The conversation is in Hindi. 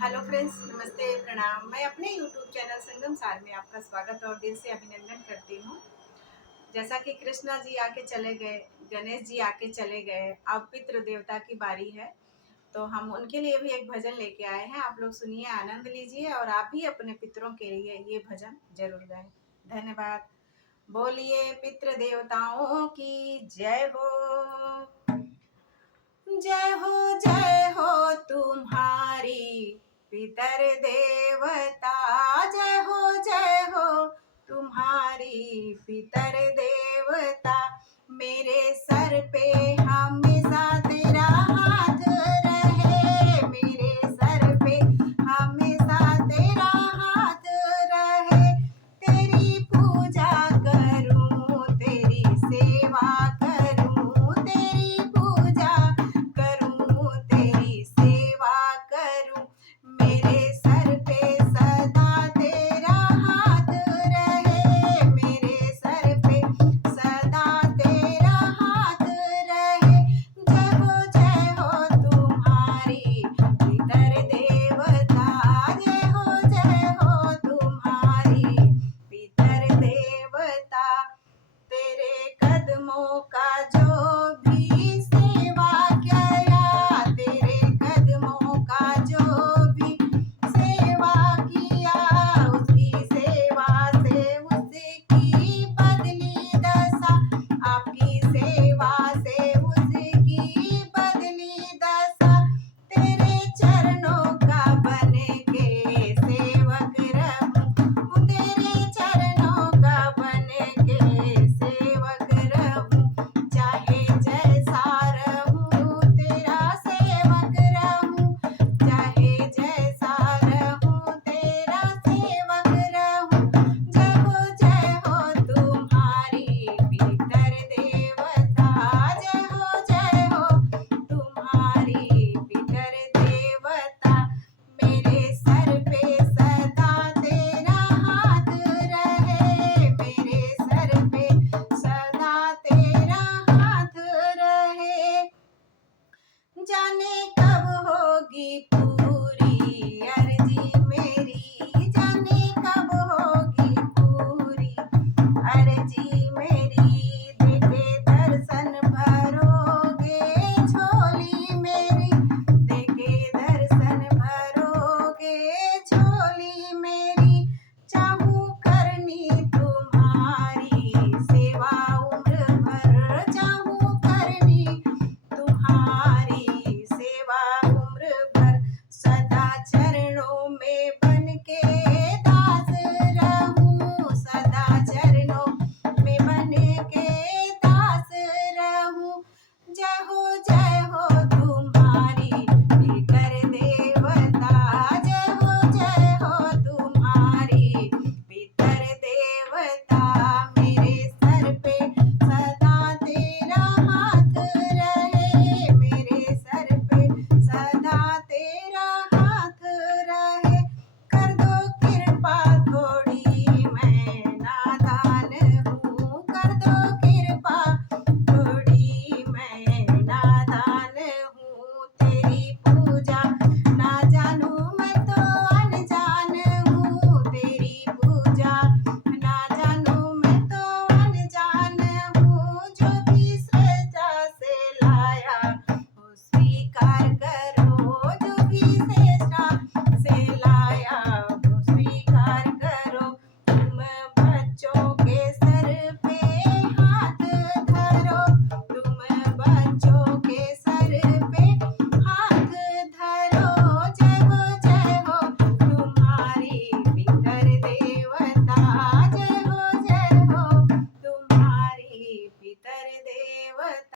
हेलो फ्रेंड्स, नमस्ते, प्रणाम। मैं अपने यूट्यूब चैनल संगम सार में आपका स्वागत और दिल से अभिनंदन करती हूँ। जैसा कि कृष्णा जी आके चले गए, गणेश जी आके चले गए, अब पितृ देवता की बारी है। तो हम उनके लिए भी एक भजन लेके आए हैं। आप लोग सुनिए, आनंद लीजिए और आप भी अपने पितरों के लिए ये भजन जरूर गाएं। धन्यवाद। बोलिए पितृ देवताओं की जय हो। जय हो तुम्हारी पितर देवता। जय हो तुम्हारी पितर देवता। मेरे सर पे हमेशा तेरा हाथ रहे। मेरे सर पे हमेशा तेरा हाथ रहे। तेरी पूजा करूं, तेरी सेवा करूं, तेरी पूजा करूं, तेरी सेवा करूं। मेरे सर पे सदा तेरा हाथ रहे। मेरे सर पे सदा तेरा हाथ रहे। जय हो तुम्हारी पितर देवता। जय हो तुम्हारी पितर देवता। तेरे कदमों का जो भी सेवा किया, तेरे कदमों का जो भी सेवा किया, उसकी सेवा से उसकी बदली दशा। आपकी सेवा से उसकी बदली दशा। तेरे चरणों का बन के सेवक रहूं, तेरे चरणों का बन के सेवक रहूं। चाहे जैसा रहूं तेरा सेवक रहूं। चाहे जैसा रहूं तेरा सेवक रहूं। जय हो तुम्हारी पितर देवता। जय हो तुम्हारी पितर देवता। मेरे सर पे सदा तेरा हाथ रहे। मेरे सर पे सदा तेरा हाथ रहे। जाने कब होगी